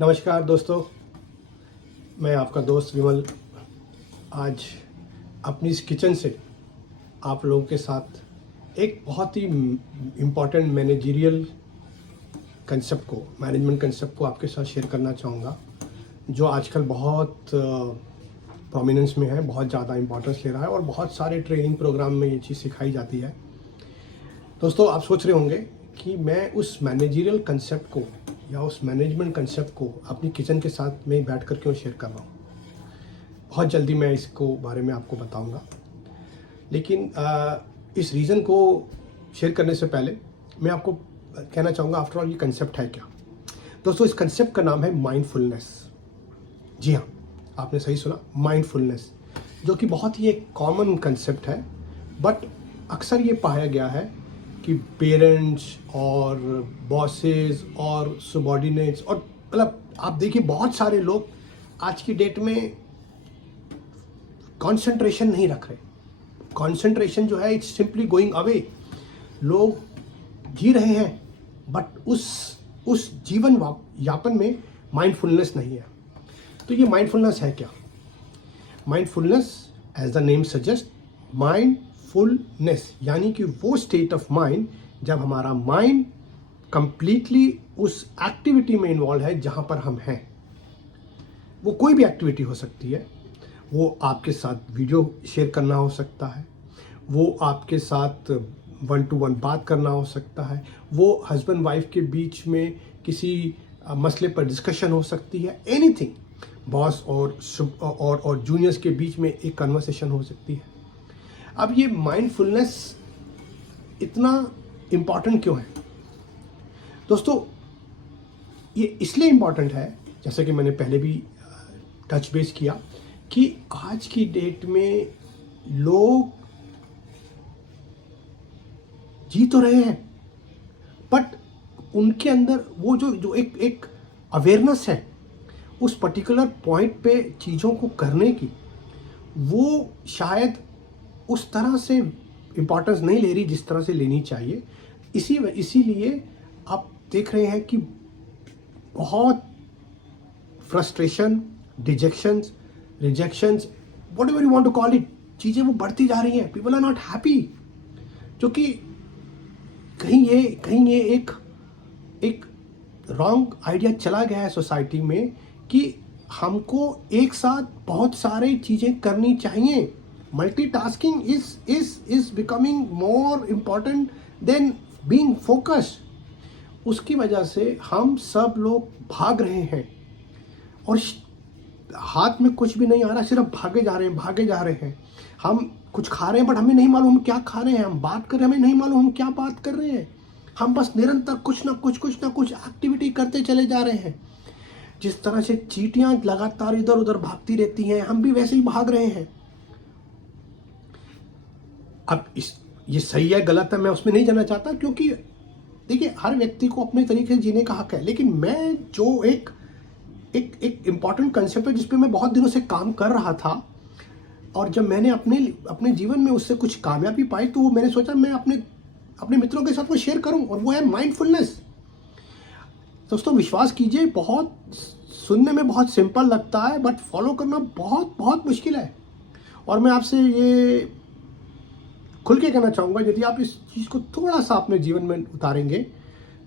नमस्कार दोस्तों, मैं आपका दोस्त विमल आज अपनी इस किचन से आप लोगों के साथ एक बहुत ही इम्पॉर्टेंट मैनेजमेंट कंसेप्ट को आपके साथ शेयर करना चाहूँगा, जो आजकल बहुत प्रोमिनेंस में है, बहुत ज़्यादा इम्पोर्टेंस ले रहा है और बहुत सारे ट्रेनिंग प्रोग्राम में ये चीज़ सिखाई जाती है। दोस्तों, आप सोच रहे होंगे कि मैं उस मैनेजरियल कंसेप्ट को या उस मैनेजमेंट कंसेप्ट को अपनी किचन के साथ में बैठ कर क्यों शेयर कर रहा हूँ। बहुत जल्दी मैं इसको बारे में आपको बताऊंगा, लेकिन इस रीज़न को शेयर करने से पहले मैं आपको कहना चाहूँगा आफ्टर ऑल ये कंसेप्ट है क्या। दोस्तों, इस कंसेप्ट का नाम है माइंडफुलनेस। जी हाँ, आपने सही सुना, माइंडफुलनेस, जो कि बहुत ही एक कॉमन कंसेप्ट है, बट अक्सर ये पाया गया है कि पेरेंट्स और बॉसेस और सबॉर्डिनेट्स और मतलब आप देखिए बहुत सारे लोग आज की डेट में कंसंट्रेशन नहीं रख रहे। कंसंट्रेशन जो है इट्स सिंपली गोइंग अवे। लोग जी रहे हैं बट उस जीवन यापन में माइंडफुलनेस नहीं है। तो ये माइंडफुलनेस है क्या? Mindfulness as the name suggest, mindfulness यानी कि वो स्टेट ऑफ माइंड जब हमारा माइंड कंप्लीटली उस एक्टिविटी में इन्वॉल्व है जहां पर हम हैं। वो कोई भी एक्टिविटी हो सकती है, वो आपके साथ वीडियो शेयर करना हो सकता है, वो आपके साथ 1-to-1 बात करना हो सकता है, वो हस्बैंड वाइफ के बीच में किसी मसले पर डिस्कशन हो सकती है, एनीथिंग। बॉस और जूनियर्स के बीच में एक कन्वर्सेशन हो सकती है। अब ये माइंडफुलनेस इतना इम्पॉर्टेंट क्यों है दोस्तों? ये इसलिए इम्पॉर्टेंट है, जैसे कि मैंने पहले भी टच बेस किया, कि आज की डेट में लोग जी तो रहे हैं बट उनके अंदर वो जो एक अवेयरनेस है उस पर्टिकुलर पॉइंट पे चीज़ों को करने की, वो शायद उस तरह से इम्पोर्टेंस नहीं ले रही जिस तरह से लेनी चाहिए। इसीलिए आप देख रहे हैं कि बहुत frustration, dejections, rejections, whatever you want to call it, चीज़ें वो बढ़ती जा रही हैं। पीपल आर नॉट हैप्पी, क्योंकि कहीं ये एक रॉन्ग आइडिया चला गया है सोसाइटी में कि हमको एक साथ बहुत सारी चीज़ें करनी चाहिए। Multitasking is becoming more important than being focus. उसकी वजह से हम सब लोग भाग रहे हैं और हाथ में कुछ भी नहीं आ रहा, सिर्फ भागे जा रहे हैं। हम कुछ खा रहे हैं बट हमें नहीं मालूम हम क्या खा रहे हैं। हम बात कर रहे हैं, हमें नहीं मालूम हम क्या बात कर रहे हैं। हम बस निरंतर कुछ ना कुछ एक्टिविटी करते चले जा रहे हैं। जिस तरह से चींटियां लगातार इधर उधर भागती रहती हैं, हम भी वैसे ही भाग रहे हैं। अब ये सही है गलत है मैं उसमें नहीं जाना चाहता, क्योंकि देखिए हर व्यक्ति को अपने तरीके से जीने का हक है। लेकिन मैं जो एक इम्पॉर्टेंट कंसेप्ट है जिस पे मैं बहुत दिनों से काम कर रहा था, और जब मैंने अपने जीवन में उससे कुछ कामयाबी पाई, तो मैंने सोचा मैं अपने मित्रों के साथ वो शेयर करूं, और वो है माइंडफुलनेस। दोस्तों, विश्वास कीजिए, बहुत सुनने में बहुत सिंपल लगता है बट फॉलो करना बहुत बहुत मुश्किल है। और मैं आपसे ये खुल के कहना चाहूँगा, यदि आप इस चीज़ को थोड़ा सा अपने जीवन में उतारेंगे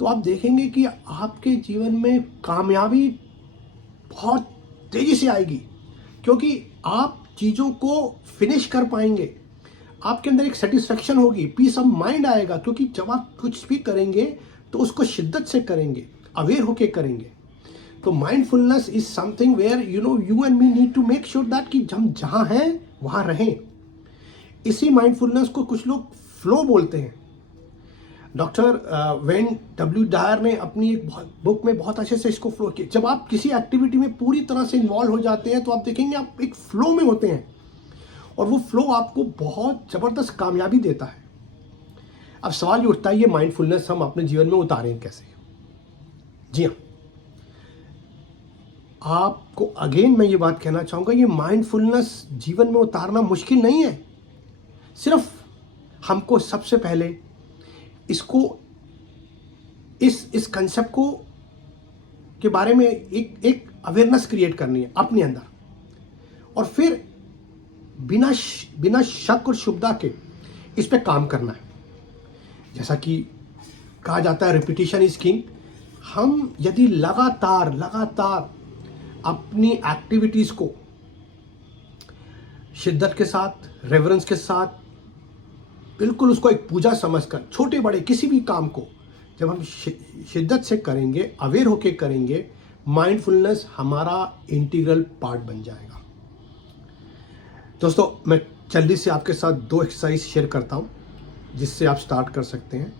तो आप देखेंगे कि आपके जीवन में कामयाबी बहुत तेज़ी से आएगी, क्योंकि आप चीज़ों को फिनिश कर पाएंगे। आपके अंदर एक सेटिस्फेक्शन होगी, पीस ऑफ माइंड आएगा, क्योंकि जब आप कुछ भी करेंगे तो उसको शिद्दत से करेंगे, अवेयर होके करेंगे। तो mindfulness is something where you and me need to make sure that कि हम जहाँ हैं वहाँ रहें। इसी माइंडफुलनेस को कुछ लोग फ्लो बोलते हैं। डॉक्टर वेन डब्ल्यू डायर ने अपनी एक बुक में बहुत अच्छे से इसको फ्लो किया। जब आप किसी एक्टिविटी में पूरी तरह से इन्वॉल्व हो जाते हैं तो आप देखेंगे आप एक फ्लो में होते हैं, और वो फ्लो आपको बहुत ज़बरदस्त कामयाबी देता है। अब सवाल ये उठता है, ये माइंडफुलनेस हम अपने जीवन में उतारें कैसे? जी हाँ, आपको अगेन मैं ये बात कहना चाहूँगा, ये माइंडफुलनेस जीवन में उतारना मुश्किल नहीं है। सिर्फ हमको सबसे पहले इसको इस कंसेप्ट को के बारे में एक अवेयरनेस क्रिएट करनी है अपने अंदर, और फिर बिना शक और शुभता के इस पे काम करना है। जैसा कि कहा जाता है रिपीटिशन इज किंग। हम यदि लगातार अपनी एक्टिविटीज को शिद्दत के साथ, रेवरेंस के साथ, बिल्कुल उसको एक पूजा समझकर, छोटे बड़े किसी भी काम को जब हम शिद्दत से करेंगे, अवेयर होके करेंगे, माइंडफुलनेस हमारा इंटीग्रल पार्ट बन जाएगा। दोस्तों, मैं जल्दी से आपके साथ 2 एक्सरसाइज शेयर करता हूं जिससे आप स्टार्ट कर सकते हैं।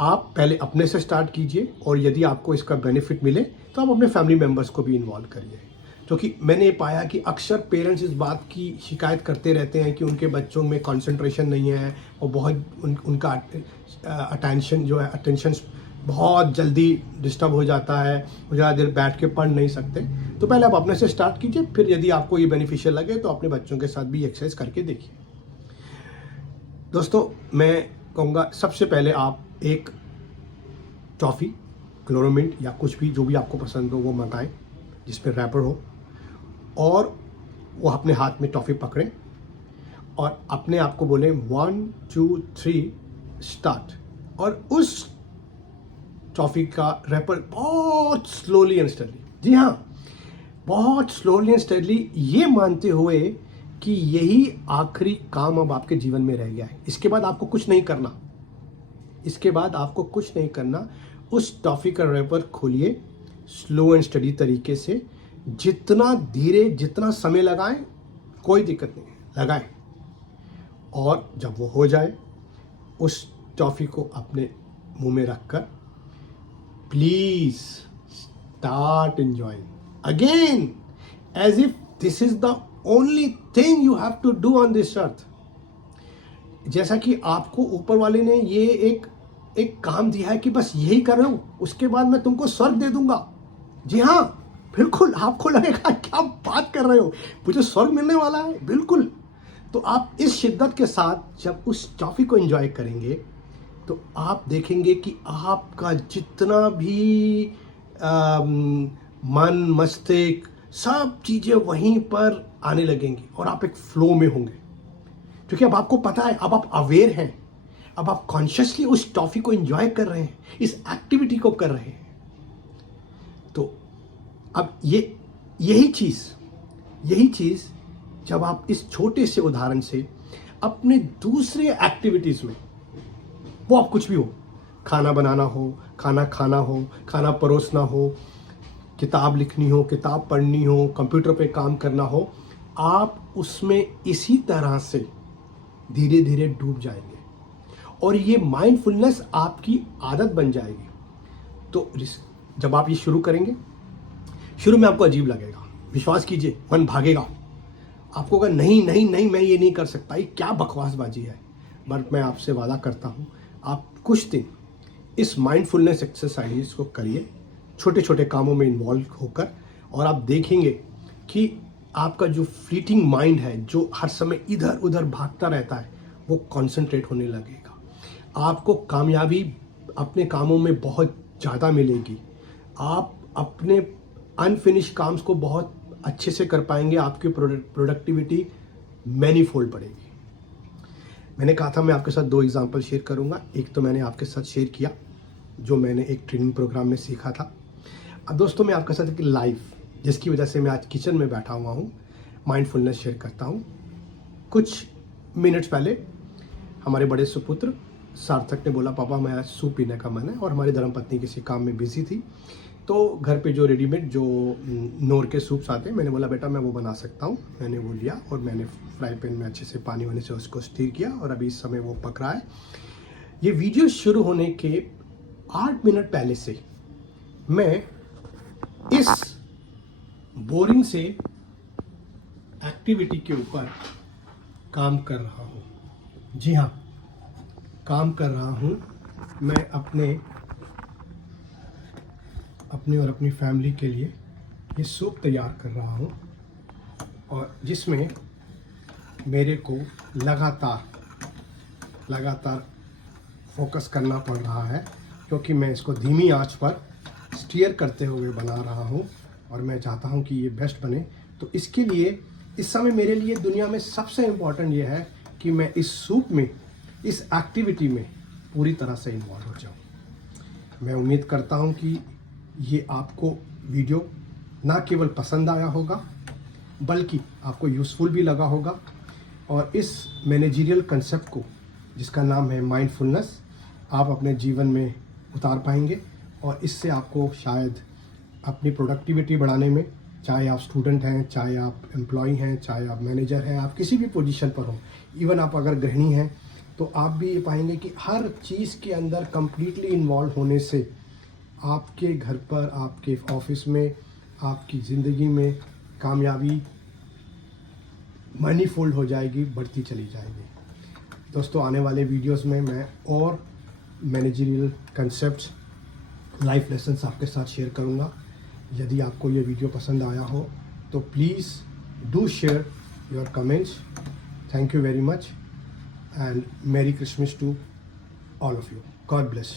आप पहले अपने से स्टार्ट कीजिए, और यदि आपको इसका बेनिफिट मिले तो आप अपने फैमिली मेम्बर्स को भी इन्वॉल्व करिए। क्योंकि मैंने ये पाया कि अक्सर पेरेंट्स इस बात की शिकायत करते रहते हैं कि उनके बच्चों में कंसंट्रेशन नहीं है, और बहुत उनका अटेंशन बहुत जल्दी डिस्टर्ब हो जाता है, वो ज़्यादा देर बैठ के पढ़ नहीं सकते। तो पहले आप अपने से स्टार्ट कीजिए, फिर यदि आपको ये बेनिफिशियल लगे तो अपने बच्चों के साथ भी एक्सरसाइज करके देखिए। दोस्तों, मैं कहूँगा सबसे पहले आप एक टॉफ़ी, क्लोरोमिंट या कुछ भी जो भी आपको पसंद हो वो मंगाएं जिसमें रैपर हो, और वो अपने हाथ में टॉफ़ी पकड़ें और अपने आप को बोलें 1 2 3 स्टार्ट, और उस टॉफ़ी का रैपर बहुत स्लोली एंड स्टडली, जी हाँ, बहुत स्लोली एंड स्टडली, ये मानते हुए कि यही आखिरी काम अब आपके जीवन में रह गया है। इसके बाद आपको कुछ नहीं करना, उस टॉफ़ी का रैपर खोलिए, स्लो एंड स्टडी तरीके से, जितना धीरे, जितना समय लगाएं कोई दिक्कत नहीं है, लगाएं, और जब वो हो जाए उस टॉफ़ी को अपने मुंह में रखकर please start enjoying again as if this is the only thing you have to do on this earth. जैसा कि आपको ऊपर वाले ने ये एक काम दिया है कि बस यही कर रहे हो, उसके बाद मैं तुमको स्वर्ग दे दूंगा। जी हाँ, बिल्कुल, आपको लगेगा क्या बात कर रहे हो, मुझे स्वर्ग मिलने वाला है, बिल्कुल। तो आप इस शिद्दत के साथ जब उस टॉफ़ी को एंजॉय करेंगे तो आप देखेंगे कि आपका जितना भी मन, मस्तिष्क, सब चीज़ें वहीं पर आने लगेंगी और आप एक फ्लो में होंगे, क्योंकि अब आपको पता है, अब आप अवेयर हैं, अब आप कॉन्शियसली उस टॉफ़ी को एंजॉय कर रहे हैं, इस एक्टिविटी को कर रहे हैं। तो अब यही चीज़ जब आप इस छोटे से उदाहरण से अपने दूसरे एक्टिविटीज़ में, वो आप कुछ भी हो, खाना बनाना हो, खाना खाना हो, खाना परोसना हो, किताब लिखनी हो, किताब पढ़नी हो, कंप्यूटर पे काम करना हो, आप उसमें इसी तरह से धीरे धीरे डूब जाएंगे और ये माइंडफुलनेस आपकी आदत बन जाएगी। तो जब आप ये शुरू करेंगे, शुरू में आपको अजीब लगेगा, विश्वास कीजिए, मन भागेगा, आपको कहा नहीं नहीं नहीं, मैं ये नहीं कर सकता, ये क्या बकवासबाजी है। बट मैं आपसे वादा करता हूँ, आप कुछ दिन इस माइंडफुलनेस एक्सरसाइज को करिए, छोटे छोटे कामों में इन्वॉल्व होकर, और आप देखेंगे कि आपका जो फ्लीटिंग माइंड है, जो हर समय इधर उधर भागता रहता है, वो कंसंट्रेट होने लगेगा। आपको कामयाबी अपने कामों में बहुत ज़्यादा मिलेगी, आप अपने अनफिनिश काम्स को बहुत अच्छे से कर पाएंगे, आपकी प्रोडक्टिविटी मैनीफोल्ड बढ़ेगी। मैंने कहा था मैं आपके साथ 2 एग्जांपल शेयर करूंगा। एक तो मैंने आपके साथ शेयर किया जो मैंने एक ट्रेनिंग प्रोग्राम में सीखा था। अब दोस्तों, मैं आपके साथ एक लाइव, जिसकी वजह से मैं आज किचन में बैठा हुआ हूँ, माइंडफुलनेस शेयर करता हूँ। कुछ मिनट्स पहले हमारे बड़े सुपुत्र सार्थक ने बोला, पापा मैं आज सूप पीने का मन है, और हमारी धर्मपत्नी किसी काम में बिजी थी, तो घर पे जो रेडीमेड जो नोर के सूप्स आते हैं, मैंने बोला बेटा मैं वो बना सकता हूँ। मैंने वो लिया और मैंने फ्राई पैन में अच्छे से पानी होने से उसको स्टीर किया, और अभी इस समय वो पक रहा है। ये वीडियो शुरू होने के 8 मिनट पहले से मैं इस बोरिंग से एक्टिविटी के ऊपर काम कर रहा हूँ। जी हाँ, काम कर रहा हूँ। मैं अपने और अपनी फैमिली के लिए ये सूप तैयार कर रहा हूँ, और जिसमें मेरे को लगातार फोकस करना पड़ रहा है, क्योंकि मैं इसको धीमी आंच पर स्टीयर करते हुए बना रहा हूँ और मैं चाहता हूँ कि ये बेस्ट बने। तो इसके लिए इस समय मेरे लिए दुनिया में सबसे इम्पॉर्टेंट ये है कि मैं इस सूप में, इस एक्टिविटी में पूरी तरह से इन्वॉल्व हो जाऊँ। मैं उम्मीद करता हूँ कि ये आपको वीडियो ना केवल पसंद आया होगा बल्कि आपको यूज़फुल भी लगा होगा और इस मैनेजरियल कंसेप्ट को, जिसका नाम है माइंडफुलनेस, आप अपने जीवन में उतार पाएंगे और इससे आपको शायद अपनी प्रोडक्टिविटी बढ़ाने में, चाहे आप स्टूडेंट हैं, चाहे आप एम्प्लॉय हैं, चाहे आप मैनेजर हैं, आप किसी भी पोजीशन पर हो, इवन आप अगर गृहिणी हैं, तो आप भी ये पाएंगे कि हर चीज़ के अंदर कंप्लीटली इन्वॉल्व होने से आपके घर पर, आपके ऑफिस में, आपकी ज़िंदगी में कामयाबी मनीफोल्ड हो जाएगी, बढ़ती चली जाएगी। दोस्तों, आने वाले वीडियोस में मैं और मैनेजरियल कंसेप्ट्स, लाइफ लेसन्स आपके साथ शेयर करूंगा। यदि आपको ये वीडियो पसंद आया हो तो please do share your comments. Thank you very much and merry Christmas to all of you. God bless.